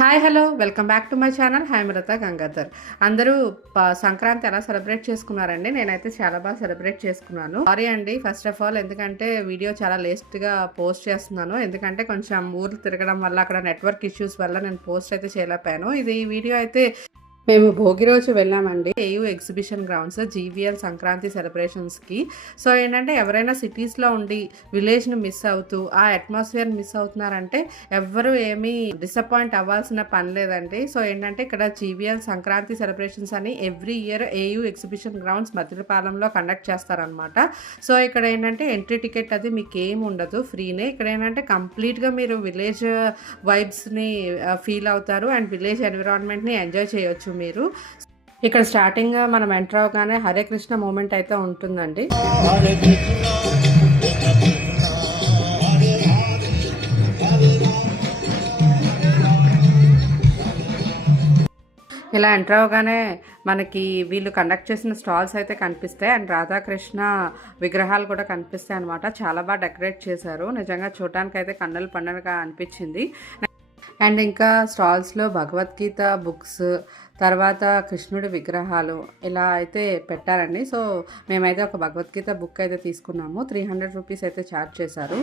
Hi hello welcome back to my channel Hemalatha Gangadhar. అందరూ సంక్రాంతి ఎలా celebrate చేసుకున్నారండి? నేనైతే చాలా బాగా సెలబ్రేట్ చేసుకున్నాను. సారీ అండి ఫస్ట్ ఆఫ్ ఆల్, ఎందుకంటే వీడియో చాలా లేట్గా పోస్ట్ చేస్తున్నాను. ఎందుకంటే కొంచెం ఊర్లు తిరగడం వల్ల అక్కడ నెట్వర్క్ ఇష్యూస్ వల్ల నేను పోస్ట్ అయితే చేయలేకపోయాను. ఈ వీడియో అయితే మేము భోగి రోజు వెళ్ళామండి AU exhibition grounds GVL Sankranti సెలబ్రేషన్స్కి. సో ఏంటంటే ఎవరైనా సిటీస్లో ఉండి విలేజ్ని మిస్ అవుతూ ఆ అట్మాస్ఫియర్ మిస్ అవుతున్నారంటే ఎవ్వరూ ఏమీ డిసప్పాయింట్ అవ్వాల్సిన పని లేదండి. సో ఏంటంటే ఇక్కడ జీవీఎల్ సంక్రాంతి సెలబ్రేషన్స్ అని every year AU exhibition grounds మద్దిలపాలెంలో కండక్ట్ చేస్తారనమాట. సో ఇక్కడ ఏంటంటే ఎంట్రీ టికెట్ అది మీకు ఏం ఉండదు, ఫ్రీనే. ఇక్కడ ఏంటంటే కంప్లీట్గా మీరు విలేజ్ వైబ్స్ని ఫీల్ అవుతారు అండ్ విలేజ్ ఎన్విరాన్మెంట్ని ఎంజాయ్ చేయొచ్చు మీరు. ఇక్కడ స్టార్టింగ్ మనం ఎంటర్ అవగానే హరే కృష్ణ మూమెంట్ అయితే ఉంటుందండి. ఇలా ఎంటర్ అవగానే మనకి వీళ్ళు కండక్ట్ చేసిన స్టాల్స్ అయితే కనిపిస్తాయి అండ్ రాధాకృష్ణ విగ్రహాలు కూడా కనిపిస్తాయి అనమాట. చాలా బాగా డెకరేట్ చేశారు, నిజంగా చూడటానికి అయితే కన్నుల పండుగ అనిపించింది. అండ్ ఇంకా స్టాల్స్లో భగవద్గీత బుక్స్, తర్వాత కృష్ణుడి విగ్రహాలు ఇలా అయితే పెట్టారండి. సో మేమైతే ఒక భగవద్గీత బుక్ అయితే తీసుకున్నాము. 300 రూపీస్ అయితే ఛార్జ్ చేశారు.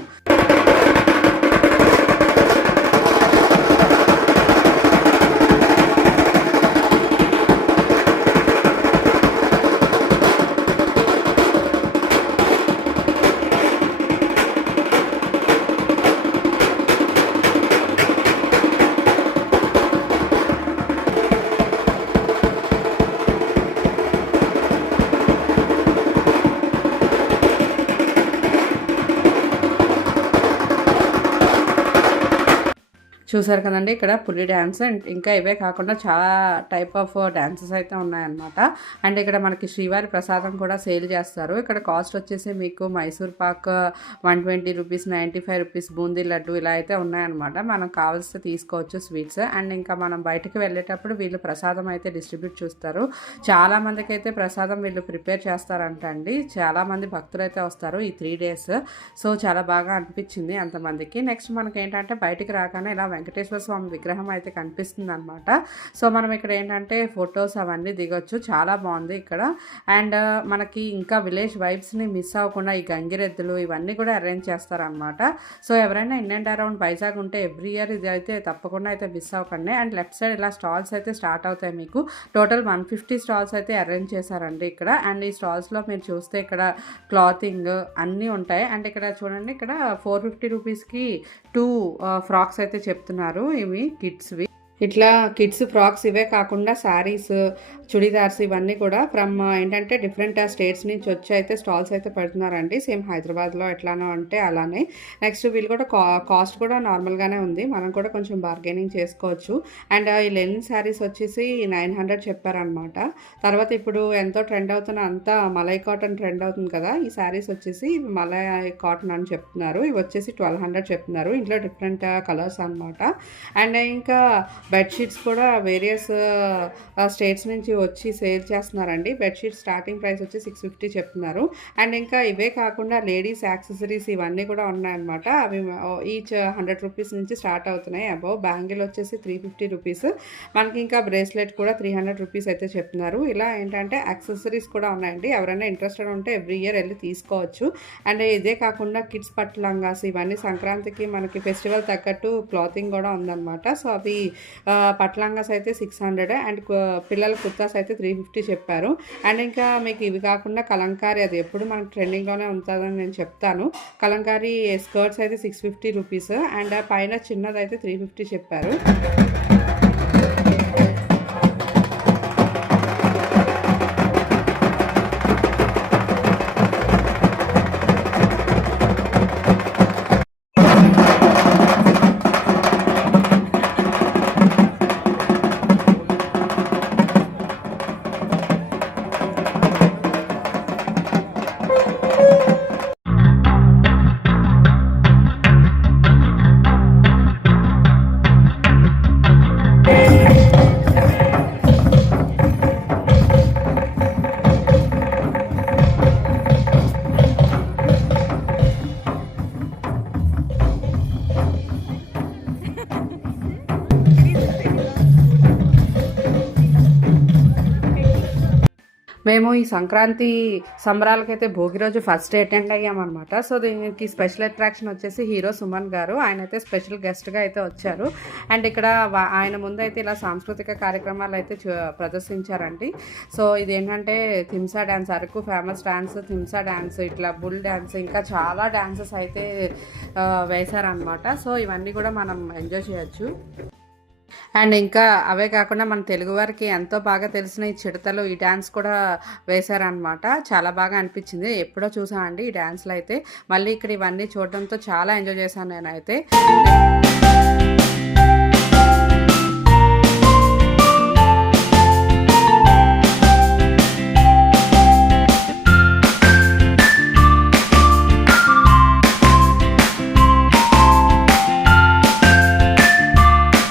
చూసారు కదండి, ఇక్కడ పులి డ్యాన్స్ అండ్ ఇంకా ఇవే కాకుండా చాలా టైప్ ఆఫ్ డ్యాన్సెస్ అయితే ఉన్నాయన్నమాట. అండ్ ఇక్కడ మనకి శ్రీవారి ప్రసాదం కూడా సేల్ చేస్తారు. ఇక్కడ కాస్ట్ వచ్చేసి మీకు మైసూర్ పాక్ 120 రూపీస్, 95 రూపీస్, బూందీ లడ్డు ఇలా అయితే ఉన్నాయన్నమాట. మనం కావాల్సి తీసుకోవచ్చు స్వీట్స్. అండ్ ఇంకా మనం బయటకు వెళ్ళేటప్పుడు వీళ్ళు ప్రసాదం అయితే డిస్ట్రిబ్యూట్ చేస్తారు. చాలా మందికి అయితే ప్రసాదం వీళ్ళు ప్రిపేర్ చేస్తారంట అండి. చాలా మంది భక్తులు అయితే వస్తారు ఈ 3 days. సో చాలా బాగా అనిపించింది అంతమందికి. నెక్స్ట్ మనకి ఏంటంటే బయటికి రాగానే ఇలా వెంకటేశ్వర స్వామి విగ్రహం అయితే కనిపిస్తుంది అనమాట. సో మనం ఇక్కడ ఏంటంటే ఫొటోస్ అవన్నీ దిగొచ్చు, చాలా బాగుంది ఇక్కడ. అండ్ మనకి ఇంకా విలేజ్ వైబ్స్ని మిస్ అవ్వకుండా ఈ గంగిరెద్దులు ఇవన్నీ కూడా అరేంజ్ చేస్తారనమాట. సో ఎవరైనా ఇన్ అండ్ అరౌండ్ వైజాగ్ ఉంటే ఎవ్రీ ఇయర్ ఇది అయితే తప్పకుండా అయితే మిస్ అవ్వకండి. అండ్ లెఫ్ట్ సైడ్ ఇలా స్టాల్స్ అయితే స్టార్ట్ అవుతాయి. మీకు టోటల్ 150 స్టాల్స్ అయితే అరేంజ్ చేశారండి ఇక్కడ. అండ్ ఈ స్టాల్స్లో మీరు చూస్తే ఇక్కడ క్లాతింగ్ అన్నీ ఉంటాయి. అండ్ ఇక్కడ చూడండి, ఇక్కడ 450 రూపీస్కి 2 ఫ్రాక్స్ అయితే చెప్తున్నారు. ఇవి కిడ్స్వి. ఇట్లా కిడ్స్ ఫ్రాక్స్ ఇవే కాకుండా శారీస్, చుడీదార్స్ ఇవన్నీ కూడా ఫ్రమ్ ఏంటంటే డిఫరెంట్ స్టేట్స్ నుంచి వచ్చి అయితే స్టాల్స్ అయితే పెడుతున్నారండి. సేమ్ హైదరాబాద్లో ఎట్లానో అంటే అలానే. నెక్స్ట్ వీళ్ళు కూడా కాస్ట్ కూడా నార్మల్గానే ఉంది, మనం కూడా కొంచెం బార్గెనింగ్ చేసుకోవచ్చు. అండ్ ఈ లెనిన్ శారీస్ వచ్చేసి 900 చెప్పారనమాట. తర్వాత ఇప్పుడు ఎంతో ట్రెండ్ అవుతున్న అంతా మలై కాటన్ ట్రెండ్ అవుతుంది కదా, ఈ శారీస్ వచ్చేసి మలై కాటన్ అని చెప్తున్నారు. ఇవి వచ్చేసి 1200 చెప్తున్నారు. ఇంట్లో డిఫరెంట్ కలర్స్ అనమాట. అండ్ ఇంకా బెడ్షీట్స్ కూడా వేరియస్ స్టేట్స్ నుంచి వచ్చి సేల్ చేస్తున్నారండి. బెడ్షీట్ స్టార్టింగ్ ప్రైస్ వచ్చి 650 చెప్తున్నారు. అండ్ ఇంకా ఇవే కాకుండా లేడీస్ యాక్సెసరీస్ ఇవన్నీ కూడా ఉన్నాయన్నమాట. అవి ఈచ్ 100 రూపీస్ నుంచి స్టార్ట్ అవుతున్నాయి. అబౌవ్ బ్యాంగిల్ వచ్చేసి 350 రూపీస్. మనకి ఇంకా బ్రేస్లెట్ కూడా 300 రూపీస్ అయితే చెప్తున్నారు. ఇలా ఏంటంటే యాక్సెసరీస్ కూడా ఉన్నాయండి. ఎవరైనా ఇంట్రెస్టెడ్ ఉంటే ఎవ్రీ ఇయర్ వెళ్ళి తీసుకోవచ్చు. అండ్ ఇదే కాకుండా కిడ్స్ పట్టు లంగాస్ ఇవన్నీ సంక్రాంతికి మనకి ఫెస్టివల్ తగ్గట్టు క్లాతింగ్ కూడా ఉందన్నమాట. సో అవి పట్లంగాస్ అయితే 600 అండ్ పిల్లల కుర్తాస్ అయితే 350 చెప్పారు. అండ్ ఇంకా మీకు ఇవి కాకుండా కలంకారీ, అది ఎప్పుడు మనకు ట్రెండింగ్లోనే ఉంటుందని నేను చెప్తాను. కలంకారీ స్కర్ట్స్ అయితే 650 రూపీస్ అండ్ పైన చిన్నది అయితే 350 చెప్పారు. మేము ఈ సంక్రాంతి సంబరాలకైతే భోగి రోజు ఫస్ట్ అటెండ్ అయ్యామన్నమాట. సో దీనికి స్పెషల్ అట్రాక్షన్ వచ్చేసి హీరో సుమన్ గారు. ఆయన అయితే స్పెషల్ గెస్ట్గా అయితే వచ్చారు. అండ్ ఇక్కడ ఆయన ముందు అయితే ఇలా సాంస్కృతిక కార్యక్రమాలు అయితే ప్రదర్శించారండి. సో ఇదేంటంటే Dhimsa dance, Araku famous dance Dhimsa dance, ఇట్లా బుల్ డ్యాన్స్, ఇంకా చాలా డ్యాన్సెస్ అయితే వేశారనమాట. సో ఇవన్నీ కూడా మనం ఎంజాయ్ చేయొచ్చు. అండ్ ఇంకా అవే కాకుండా మన తెలుగు వారికి ఎంతో బాగా తెలిసిన ఈ చిడతలు ఈ డ్యాన్స్ కూడా వేశారనమాట. చాలా బాగా అనిపించింది. ఎప్పుడో చూసామండి ఈ డ్యాన్స్లు అయితే. మళ్ళీ ఇక్కడ ఇవన్నీ చూడడంతో చాలా ఎంజాయ్ చేశాను నేనైతే.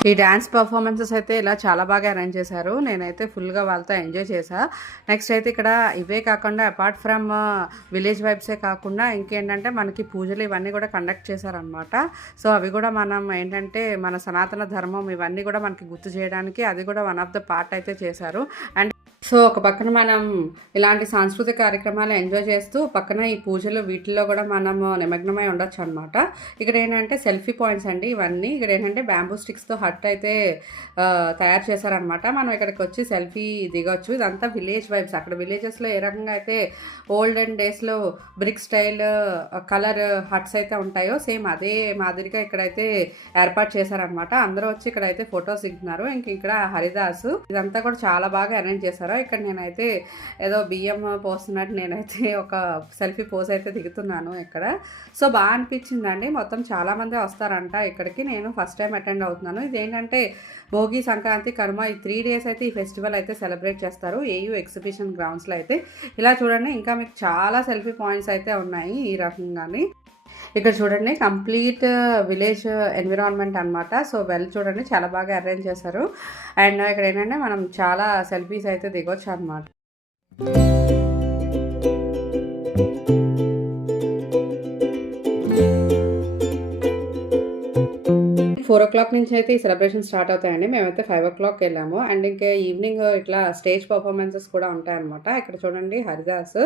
ఈ డ్యాన్స్ పర్ఫార్మెన్సెస్ అయితే ఇలా చాలా బాగా అరేంజ్ చేశారు. నేనైతే ఫుల్గా వాళ్ళతో ఎంజాయ్ చేశా. నెక్స్ట్ అయితే ఇక్కడ ఇవే కాకుండా అపార్ట్ ఫ్రమ్ విలేజ్ వైబ్సే కాకుండా ఇంకేంటంటే మనకి పూజలు ఇవన్నీ కూడా కండక్ట్ చేశారనమాట. సో అవి కూడా మనం ఏంటంటే మన సనాతన ధర్మం ఇవన్నీ కూడా మనకి గుర్తు చేయడానికి అది కూడా వన్ ఆఫ్ ద పార్ట్ అయితే చేశారు. అండ్ సో ఒక పక్కన మనం ఇలాంటి సాంస్కృతిక కార్యక్రమాలు ఎంజాయ్ చేస్తూ పక్కన ఈ పూజలు వీటిల్లో కూడా మనం నిమగ్నమై ఉండొచ్చు అనమాట. ఇక్కడ ఏంటంటే సెల్ఫీ పాయింట్స్ అండి ఇవన్నీ. ఇక్కడ ఏంటంటే బ్యాంబూ స్టిక్స్తో హట్ అయితే తయారు చేశారనమాట. మనం ఇక్కడికి వచ్చి సెల్ఫీ దిగొచ్చు. ఇదంతా విలేజ్ వైబ్స్. అక్కడ విలేజెస్లో ఏ రకంగా అయితే ఓల్డెన్ డేస్లో బ్రిక్ స్టైల్ కలర్ హట్స్ అయితే ఉంటాయో సేమ్ అదే మాదిరిగా ఇక్కడైతే ఏర్పాటు చేశారనమాట. అందరూ వచ్చి ఇక్కడైతే ఫొటోస్ దిగుతున్నారు. ఇంక ఇక్కడ హరిదాసు ఇదంతా కూడా చాలా బాగా అరేంజ్ చేశారు. ఇక్కడ నేనైతే ఏదో బియ్యం పోస్తున్నట్టు నేనైతే ఒక సెల్ఫీ పోజ్ అయితే దిగుతున్నాను ఇక్కడ. సో బాగా అనిపించిందండి. మొత్తం చాలామంది వస్తారంట ఇక్కడికి. నేను ఫస్ట్ టైం అటెండ్ అవుతున్నాను. ఇదేంటంటే భోగి, సంక్రాంతి, కనుమ ఈ 3 days అయితే ఈ ఫెస్టివల్ అయితే సెలబ్రేట్ చేస్తారు ఏయూ ఎగ్జిబిషన్ గ్రౌండ్స్లో అయితే. ఇలా చూడండి ఇంకా మీకు చాలా సెల్ఫీ పాయింట్స్ అయితే ఉన్నాయి ఈ రకంగానే. ఇక్కడ చూడండి కంప్లీట్ విలేజ్ ఎన్విరాన్మెంట్ అనమాట. సో చూడండి చాలా బాగా అరేంజ్ చేశారు. అండ్ ఇక్కడ ఏంటంటే మనం చాలా సెల్ఫీస్ అయితే దిగొచ్చు అనమాట. 4 o'clock నుంచి అయితే ఈ సెలబ్రేషన్ స్టార్ట్ అవుతాయండి. మేమైతే 5 o'clock వెళ్ళాము. అండ్ ఇంకా ఈవినింగ్ ఇట్లా స్టేజ్ పర్ఫార్మెన్సెస్ కూడా ఉంటాయన్నమాట. ఇక్కడ చూడండి హరిదాస్.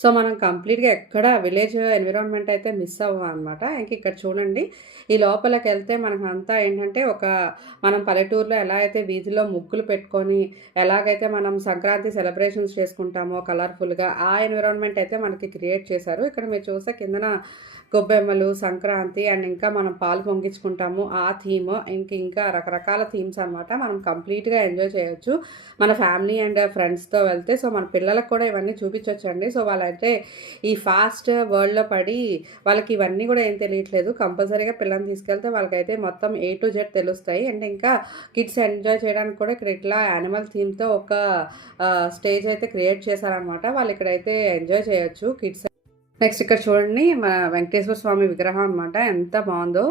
సో మనం కంప్లీట్గా ఎక్కడ విలేజ్ ఎన్విరాన్మెంట్ అయితే మిస్ అవ్వం అనమాట. ఇంక ఇక్కడ చూడండి ఈ లోపలికి వెళ్తే మనకు అంతా ఏంటంటే మనం పల్లెటూరులో ఎలా అయితే వీధిలో ముగ్గులు పెట్టుకొని ఎలాగైతే మనం సంక్రాంతి సెలబ్రేషన్స్ చేసుకుంటామో కలర్ఫుల్గా ఆ ఎన్విరాన్మెంట్ అయితే మనకి క్రియేట్ చేశారు. ఇక్కడ మీరు చూస్తే కిందన గొబ్బెమ్మలు, సంక్రాంతి అండ్ ఇంకా మనం పాలు పొంగించుకుంటాము ఆ థీమ్, ఇంకా రకరకాల థీమ్స్ అనమాట. మనం కంప్లీట్గా ఎంజాయ్ చేయొచ్చు మన ఫ్యామిలీ అండ్ ఫ్రెండ్స్తో వెళ్తే. సో మన పిల్లలకు కూడా ఇవన్నీ చూపించవచ్చండి. సో వాళ్ళైతే ఈ ఫాస్ట్ వరల్డ్లో పడి వాళ్ళకి ఇవన్నీ కూడా ఏం తెలియట్లేదు. కంపల్సరీగా పిల్లల్ని తీసుకెళ్తే వాళ్ళకైతే మొత్తం A to Z తెలుస్తాయి. అండ్ ఇంకా కిడ్స్ ఎంజాయ్ చేయడానికి కూడా ఇక్కడ ఇట్లా యానిమల్ థీమ్తో ఒక స్టేజ్ అయితే క్రియేట్ చేశారనమాట. వాళ్ళు ఇక్కడైతే ఎంజాయ్ చేయొచ్చు కిడ్స్. నెక్స్ట్ ఇక్కడ చూడండి మన వెంకటేశ్వర స్వామి విగ్రహం అనమాట. ఎంత బాగుందో.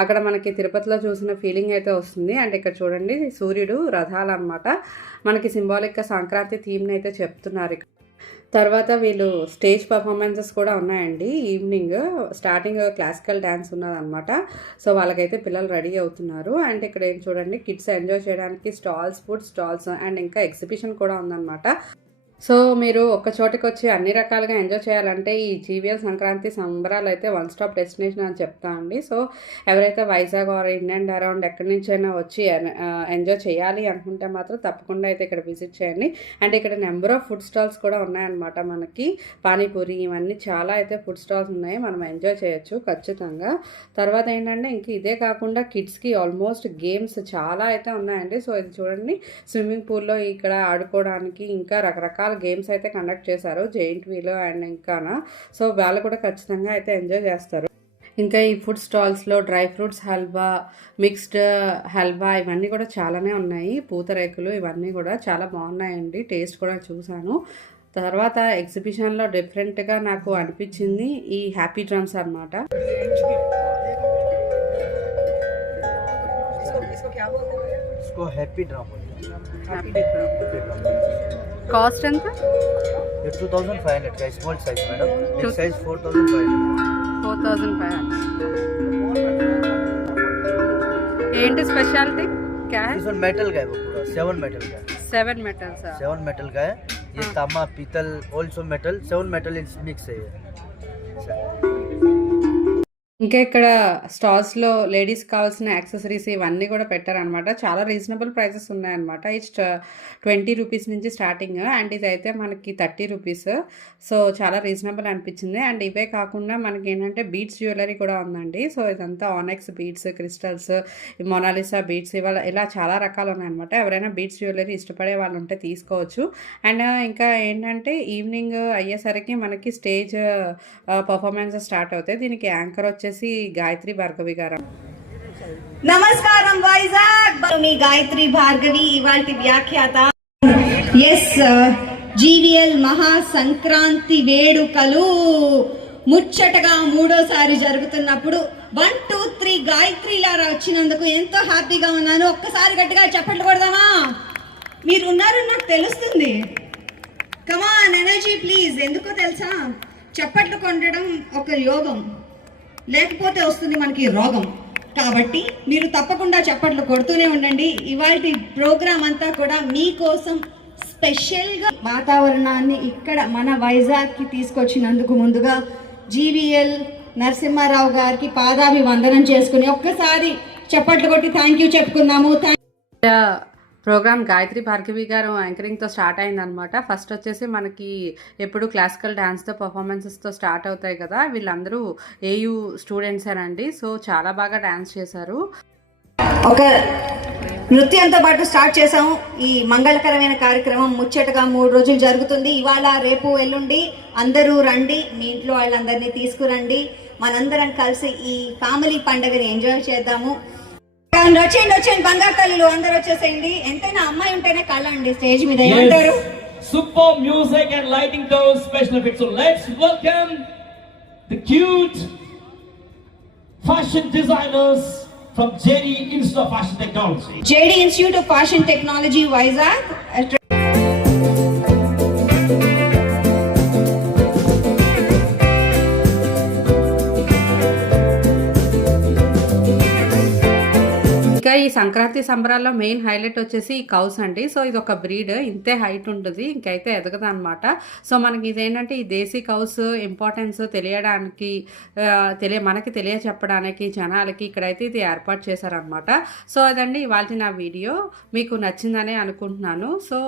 అక్కడ మనకి తిరుపతిలో చూసిన ఫీలింగ్ అయితే వస్తుంది. అండ్ ఇక్కడ చూడండి సూర్యుడు రథాలు అనమాట. మనకి సింబాలిక్గా సంక్రాంతి థీమ్ని అయితే చెప్తున్నారు. తర్వాత వీళ్ళు స్టేజ్ పర్ఫార్మెన్సెస్ కూడా ఉన్నాయండి. ఈవినింగ్ స్టార్టింగ్ క్లాసికల్ డ్యాన్స్ ఉన్నదనమాట. సో వాళ్ళకైతే పిల్లలు రెడీ అవుతున్నారు. అండ్ ఇక్కడ ఏం చూడండి కిడ్స్ ఎంజాయ్ చేయడానికి స్టాల్స్, ఫుడ్ స్టాల్స్ అండ్ ఇంకా ఎగ్జిబిషన్ కూడా ఉందన్నమాట. సో మీరు ఒక్క చోటికి వచ్చి అన్ని రకాలుగా ఎంజాయ్ చేయాలంటే ఈ జీవీఎల్ సంక్రాంతి సంబరాలు అయితే 1 stop డెస్టినేషన్ అని చెప్తా అండి. సో ఎవరైతే Vizag are in and around ఎక్కడి నుంచైనా వచ్చి ఎంజాయ్ చేయాలి అనుకుంటే మాత్రం తప్పకుండా అయితే ఇక్కడ విజిట్ చేయండి. అండ్ ఇక్కడ నెంబర్ ఆఫ్ ఫుడ్ స్టాల్స్ కూడా ఉన్నాయన్నమాట. మనకి పానీపూరి ఇవన్నీ చాలా అయితే ఫుడ్ స్టాల్స్ ఉన్నాయి. మనం ఎంజాయ్ చేయొచ్చు ఖచ్చితంగా. తర్వాత ఏంటంటే ఇంక ఇదే కాకుండా కిడ్స్కి ఆల్మోస్ట్ గేమ్స్ చాలా అయితే ఉన్నాయండి. సో ఇది చూడండి స్విమ్మింగ్ పూల్లో ఇక్కడ ఆడుకోవడానికి ఇంకా రకరకాల గేమ్స్ అయితే కండక్ట్ చేశారు. జెయింట్ వీల్ అండ్ ఇంకానా. సో వాళ్ళు కూడా ఖచ్చితంగా అయితే ఎంజాయ్ చేస్తారు. ఇంకా ఈ ఫుడ్ స్టాల్స్లో dry fruits halwa, mixed halwa ఇవన్నీ కూడా చాలానే ఉన్నాయి. పూతరేకులు ఇవన్నీ కూడా చాలా బాగున్నాయండి. టేస్ట్ కూడా చూశాను. తర్వాత ఎగ్జిబిషన్లో డిఫరెంట్గా నాకు అనిపించింది ఈ హ్యాపీ డ్రమ్స్ అనమాట. కాస్ట్ ఎంత? 2500 का small size madam. Big size 4500. ఏంటి స్పెషాలిటీ? क्या है? इस मेटल का है वो पूरा 7 मेटल का है. 7 मेटल सा. 7 मेटल का है. ये तांबा पीतल also metal 7 metal it's mix है ये ఇంకా ఇక్కడ స్టాల్స్‌లో లేడీస్‌కి కావాల్సిన యాక్సెసరీస్ ఇవన్నీ కూడా పెట్టారనమాట. చాలా రీజనబుల్ ప్రైజెస్ ఉన్నాయన్నమాట. ఈచ్ 20 రూపీస్ నుంచి స్టార్టింగ్ అండ్ ఇదైతే మనకి 30 రూపీస్. సో, చాలా రీజనబుల్ అనిపించింది. అండ్ ఇవే కాకుండా మనకేంటంటే బీడ్స్ జ్యువెలరీ కూడా ఉందండి. సో, ఇదంతా ఆనెక్స్ బీడ్స్, క్రిస్టల్స్, మొనాలిసా బీడ్స్ ఇలా చాలా రకాలు ఉన్నాయన్నమాట. ఎవరైనా బీడ్స్ జ్యువెలరీ ఇష్టపడే వాళ్ళు ఉంటే తీసుకోవచ్చు. అండ్ ఇంకా ఏంటంటే ఈవినింగ్ అయ్యేసరికి మనకి స్టేజ్ పర్ఫార్మెన్సెస్ స్టార్ట్ అవుతాయి. దీనికి యాంకర్ వచ్చేసి గాయత్రి భార్గవి గారు. నమస్కారం వైజాగ్, మీ గాయత్రి భార్గవి ఇవాల్టి వ్యాఖ్యాత. ఎస్, జీవీఎల్ మహా సంక్రాంతి వేడుకలు ముచ్చటగా మూడోసారి జరుగుతున్నప్పుడు 1 2 3 గాయత్రి లారా వచ్చినందుకు ఎంతో హ్యాపీగా ఉన్నాను. ఒక్కసారి గట్టిగా చప్పట్లు కొడదామా? మీరు ఉన్నారని నాకు తెలుస్తుంది. కమాన్ ఎనర్జీ ప్లీజ్. ఎందుకో తెలుసా, చప్పట్లు కొట్టడం ఒక యోగం, లేకపోతే వస్తుంది మనకి రోగం. కాబట్టి మీరు తప్పకుండా చప్పట్లు కొడుతూనే ఉండండి. ఇవాల్టి ప్రోగ్రామ్ అంతా కూడా మీకోసం స్పెషల్గా వాతావరణాన్ని ఇక్కడ మన వైజాగ్కి తీసుకొచ్చినందుకు ముందుగా జీవీఎల్ నరసింహారావు గారికి పాదాభివందనం చేసుకుని ఒక్కసారి చప్పట్లు కొట్టి థ్యాంక్ యూ చెప్పుకుందాము. ప్రోగ్రామ్ గాయత్రి భార్గవి గారు యాంకరింగ్తో స్టార్ట్ అయిందనమాట. ఫస్ట్ వచ్చేసి మనకి ఎప్పుడు క్లాసికల్ డ్యాన్స్తో పర్ఫార్మెన్సెస్తో స్టార్ట్ అవుతాయి కదా, వీళ్ళందరూ ఏయూ స్టూడెంట్సేనండి. సో చాలా బాగా డ్యాన్స్ చేశారు. ఒక నృత్యంతో పాటు స్టార్ట్ చేసాము ఈ మంగళకరమైన కార్యక్రమం. ముచ్చటగా 3 రోజులు జరుగుతుంది. ఇవాళ, రేపు, ఎల్లుండి అందరూ రండి, మీ ఇంట్లో వాళ్ళందరినీ తీసుకురండి. మనందరం కలిసి ఈ ఫ్యామిలీ పండుగని ఎంజాయ్ చేద్దాము. వచ్చేయండి బంగారు తల్లులు అందరూ వచ్చేసేయండి. ఎంతైనా అమ్మాయి ఉంటేనే కళ్ళ అండి స్టేజ్ మీద. ఏమంటారు? Super music and lighting those special effects. So let's welcome the cute fashion designers from JD Institute of Fashion Technology. JD Institute of Fashion Technology, Vizag. ఇంకా ఈ సంక్రాంతి సంబరాల్లో మెయిన్ హైలైట్ వచ్చేసి ఈ కౌస్ అండి. సో ఇది ఒక బ్రీడ్, ఇంతే height ఉంటుంది, ఇంకైతే ఎదగదు అనమాట. సో మనకి ఇదేంటంటే ఈ దేశీ కౌస్ ఇంపార్టెన్స్ తెలియడానికి మనకి తెలియచెప్పడానికి జనాలకి ఇక్కడైతే ఇది ఏర్పాటు చేశారనమాట. సో అదండి ఇవాళ నా వీడియో. మీకు నచ్చిందనే అనుకుంటున్నాను. సో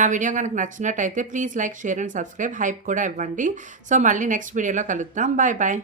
నా వీడియో కనుక నచ్చినట్టయితే please like, share and subscribe. Hype కూడా ఇవ్వండి. సో మళ్ళీ నెక్స్ట్ వీడియోలో కలుద్దాం. Bye bye.